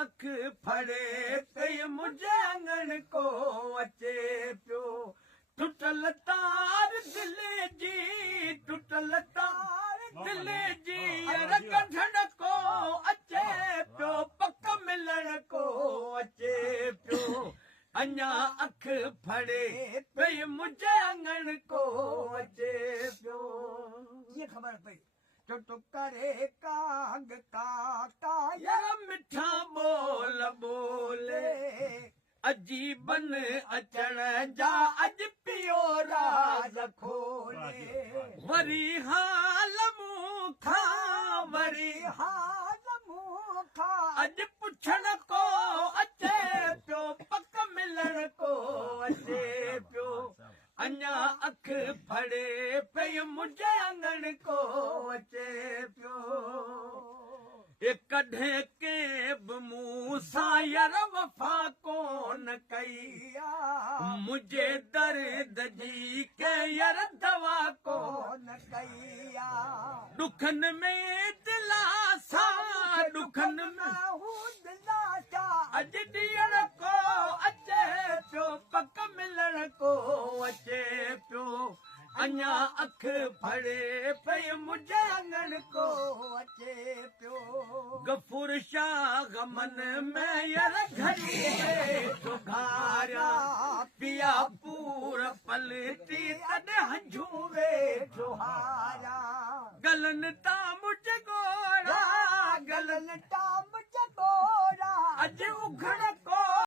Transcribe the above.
अख फड़े कई मुझे आंगन को अचे पियो टुटल तार दिल जी टुटल तार दिल जी यार कढण को अचे पियो पक मिलण को अचे पियो अञा अख फड़े कई मुझे आंगन को अचे पियो ये खबर पई तो करे काग काका यार मिठा बोल बोले अजीबन अचण जा अज पियो राज खोले वरी हाल मूंखा वरी हाल मुखा अज पुछण को अचे पियो पक मिलण को अचे पियो अञा अख फड़े पई मुझे आंगन को अचे पियो कॾहिं के बि मूं सां यार वफ़ा कोन कई मुझे दर्द जी के यार दवा कोन कोन कईया दुखन में दिलासा दुखन में दिलासा अज ॾियण को अचे पियो पक मिलण को अचे पियो अञा अख फड़े पई मुझे आंगन को अचे पियो गफूर शाह गमन में यार घड़ी सुधारिया पिया पूर पलटी तॾ हंझू वे जोहारा गलन ता मुझ गोड़ा गलन गलन टाम चकोरा अज उघड़